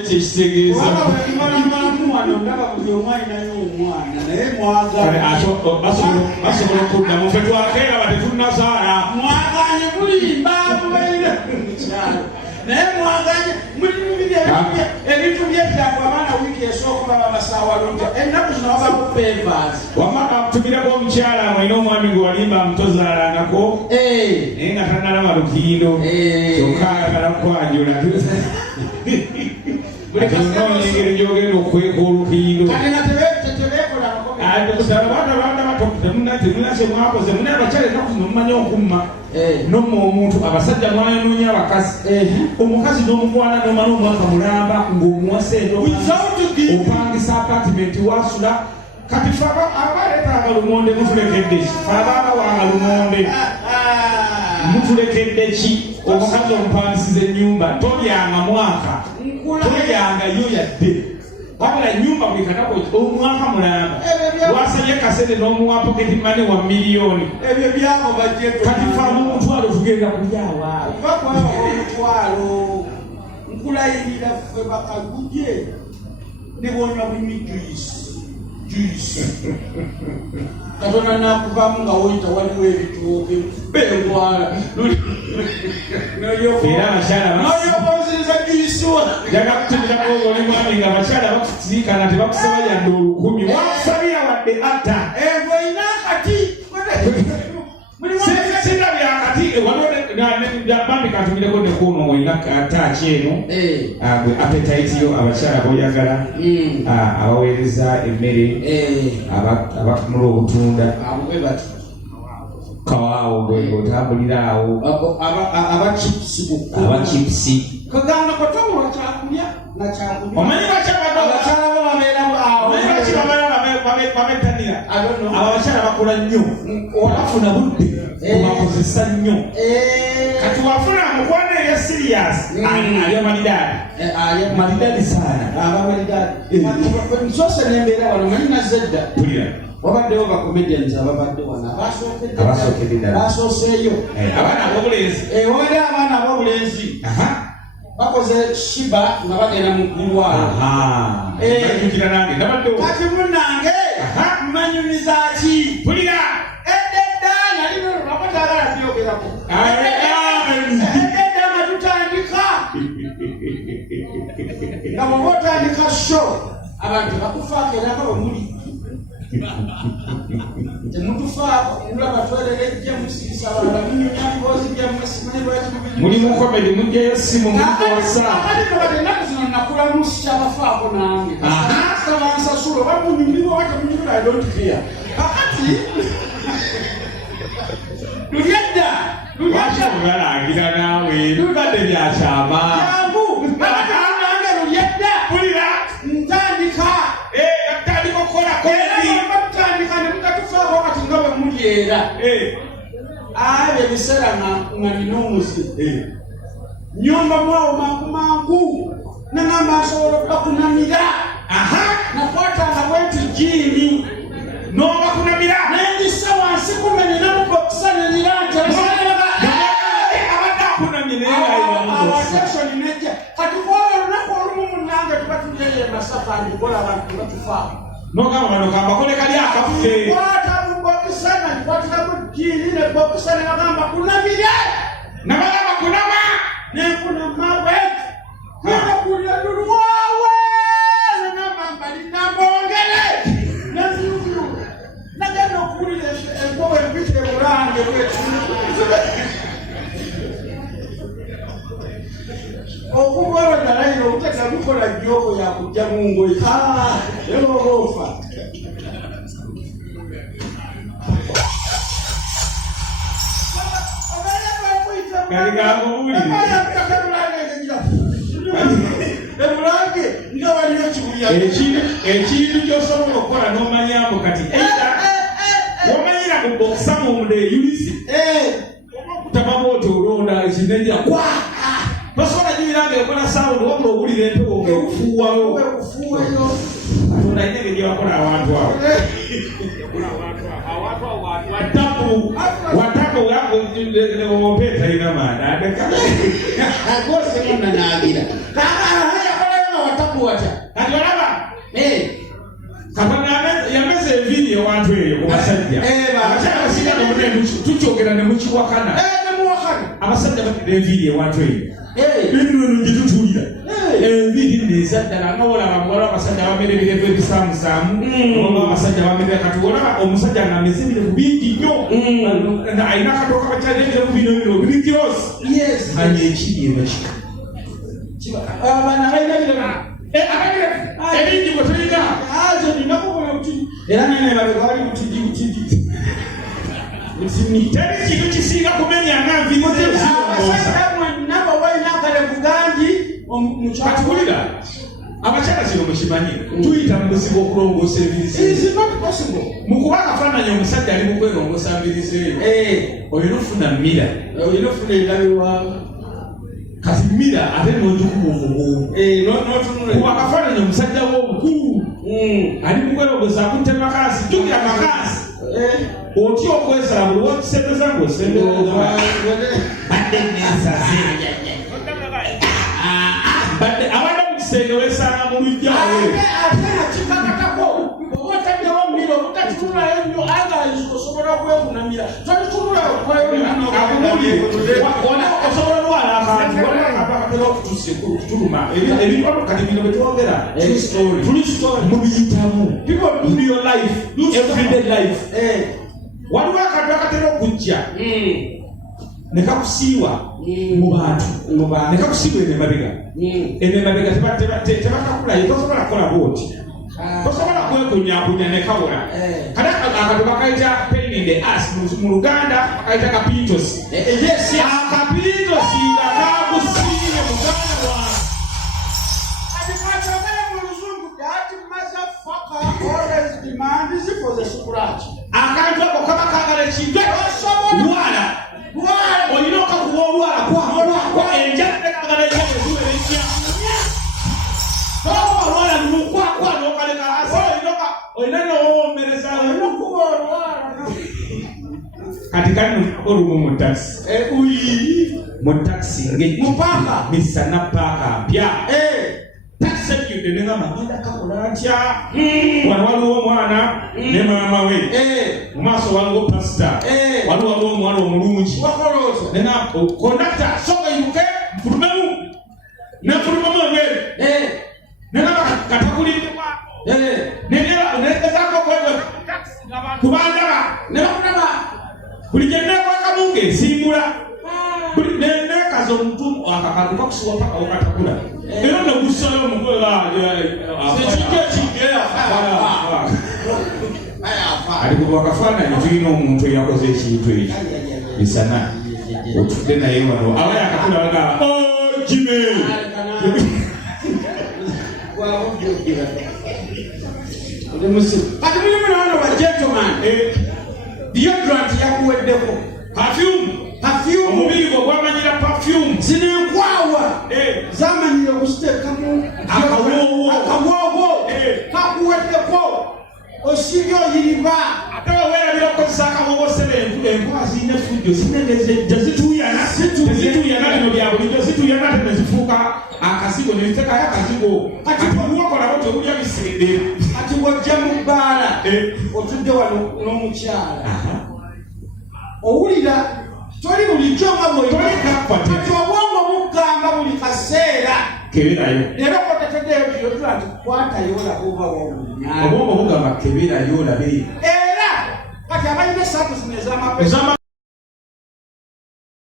Ekitegeeza basobola okudda mu ffe twakeera batetunnazaala mwaganye mulimba mubaire mukyalo naye mwaganye ebintu by'eddaku abaana wiiki esooka baba basaawalunja ennaku zino babakuba envaazi wamaka kutumirako omukyala mwina omwami gwe walimba mutozaalangako naye nga tannalaba lukindo kyokka ayagala kukwanjula ate onoonya engeri gy'ogenda okukweka olukindo temunase mwakoze mune abakyala ennaku zino mumanyi okumma nomma omuntu abasajja mwanoonya abakazi omukazi n'omukwana n'omala omwaka mulamba ng'omuwa sente opangisa apartment wasula kati fe abaleetanga lumonde mutulekedde ki abaana wanga lumonde mutulekedde ki omukazi omupangisiza ennyumba tolyanga mwaka tolyangayo yadde wabula nyumba buli kanako omwaka mulamba wasabye kasente n'omuwa pocket money wa miliyoni ebyo byabo bajje kati faamu omutwalo tugenda kulyawa vakwaba omutwalo nkulayirira ffe bakaguje ne bonywa bunywi juice Katona nakuvamu nga woyita waliwo ebitooke bengwala era abakyala noyokozeza juice jaga kutumirako oli mwami nga abakyala bakusiikana tebakusaba yadde olukumi wakusabira wadde atta olina akati singa byakati bambi katumireko nekuno olina ataaki eno gwe appetite yo abakyala boyagala abaweereza emmere abakumula obutunda kawaawo gwe otambuliraawo abachipsi kagamba kotobola kyakulya nakyakulya omanyi abakyala bo babetanira abakyala bakola nnyo olafuna budde kubakozesa nnyo kati wafuna mukwana eya serious ali amalidadi sana nsose nembeera wano manyi nazedda pulira wabaddewo bakomedians ababadde wano basooseeyo abaana abobulenzi wabadde abaana abobulenzi bakoze shiba nga bagenda mu ggulwalo kati munnange mmanyumiza ki pulira eddedda nalino lwakotagala byogerako eddedda nga tutandika nga bwoba otandika sho abantu bakufaako era nga bwemuli temutufaako mulaba twererejje musiisa balala munyunya mboozi byammwe simanyi lwaki muli mu komedi mujjayo simu mukosa akati ennaku zino nakula musi kyabafaako nange sabansasula oba munyumirwa oba temunyumira I don't care akati lulyadda lulyaddabalangira naawe lubadde byakyama jangu nange lulyadda pulira ntandika atandika okukola komedi batandika ne mutatufaako kati nga bwe mulyera abe ebiseera nga nina omuze nyumba mwawo mangu nangamba asobola okubakunamira nakwatanga bwenti jiini n'obakunamira nengisa wansi kumenera mubokisa nelirante abadde akunamye awatesoni nejja kati kuola olunaku olumu munange tuba tulyeyo emasaka ndikola abantu batufaako nogamba bano kambakole kali akaffe kwata mubokisa nandikwatiramu jiini nebokisa nenagamba kunamire nabagamba kunama nekunama bweti nanakulya lulwawe nenamamba linambongere neziyuyu nagenda okuwulira enkoba empita ebulange okugoba nalayira obuteka bukola jjoko yakujja mungoyi ewoba ofa ebulange nga balina kibuya ekintu kyosobola okukola n'omanyambo kati womanyira ku bokisa munda eyulisi oba okutaba booti olonda ekinejja kwa tosobola gibirange ekola sawundi wabula owulira empewo ngekufuuwayo katonda ine engeri gyebakola abantu abo watapu ompeeta ina maana agose muna nagira kuwata kati olaba Katonda yameze enviiri ewantu eyo ku basajja abakyala basigala omunene tukyogera ne mukiwakana abasajja batera enviiri ewantu eyo ebintu gye tutuulira enviiri neza ddala nga olaba muwala abasajja bamera ebirevu ebisaamusaamu oba abasajja bamera kati olaba omusajja ng'ameze ebirevu bingi nnyo alina akatooka bakyalina ebirevu bino biri kirosi anya ekiri ebakika abaana balina birevu ebingi bwe tulina era nene babega bali mutidi teri kintu kisinga kumenya nga nviiriabasajja mwenna balina akalevu gangi katuwulira abakyala kino mukimanyi tuyita mu buzibu okulongoosa enviiri mu kuba akafaananyi omusajja ali mu kwerongoosa mbirizi eyo olina ofuna mira olina ofuna endabirwa kati mira ate n'ogikuba omugongo kuba akafaananyi omusajja w'obukulu ali mu kwerongoosa akutte makasi jjukira makasi otya okwesala buli wokisemeza ng'osembereza badde nesaze badde abadde mu kisenge weesanga mu lujjawe ate nakikakatako oba otaddewo mira obutakitunulayo nnyo agayizi osobola okwekunamira tolitunulayo osobola lwala akantu akatera okutuluma ebintu kati bino betwogera mubiyitamu your life everyday life waliwo akantu akatera okujja nekakusiiwa mu bantu nekakusiiwa enemabega tebatakulayo tosobola kukola booti tosobola kwekunyakunya nekawula kati akatu bakayita pain in the ass mu luganda bakayita kapintosi akapintosi nga kakusiire muganda wange akantu ako kaba kagala ekintu lwala olina okakuba olwala kwa enjala ekagala ekiwezuwera ekya olwala lukwakwa nokaleka asa olina nowombereza kati kali olumu mu taxi mupaka misana paaka mpya taxi ejjudde negamba ngenda kakola ntya wano waliwo omwana ne maama we mu maaso waliwo pasita waliwo omwana omulungi kondakta soka yimuke nfulumemu nenfulumamu ebweru negamba katakulindwa negezaako kwegwe kubandaba nebakulaba buli gyennekwakamu ng'esimbula nekaza omuntu akakantu kakusiwa paka okatakula era nogusayo omukola ekijjo ekigera ali kuba akafaananyi tulina omuntu eyakoze ekintu ekyo bisana otudde naye wano aba yakatula bagamba jime kati mulimu nabano bagentleman deodorant yakuweddeko perfume omubiri gwe gwamanyira perfume zino enkwawa zamanyira okuziteekamu akawoowo kakuweddeko osibye oyiriba ate wewerabira okukozesa akawoowo sebe enkwawa zirina effujjo zinenezejja zituyana bino bya bulijjo zituyana te nezifuuka akazigo nezitekayo akazigo kati bwewakolabo tewulya bisende kati bwojja mu bbaala otudde wano n'omukyala owulira toli bulijjo nga bwekati obwongo bugamba buli kaseera keberayo era kotateddeyo tuyotula nti kwatayo olaba oba obwongo bugamba keberayo olabe era kati abalina esaatu zino ez'amapesa